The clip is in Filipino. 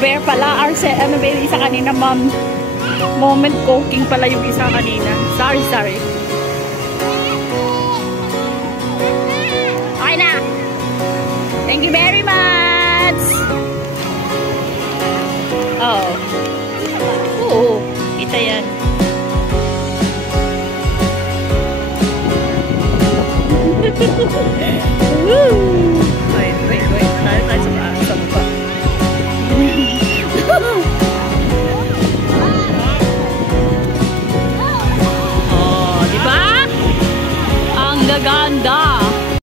Bear pala. Ano ba yung isa kanina, mom? Moment cooking pala yung isa kanina. Sorry. Okay na. Thank you very much. Oh. Oo. Kita yan. Woo! Wait. Tayo sa baba. Oh, di ba? Ang gaganda.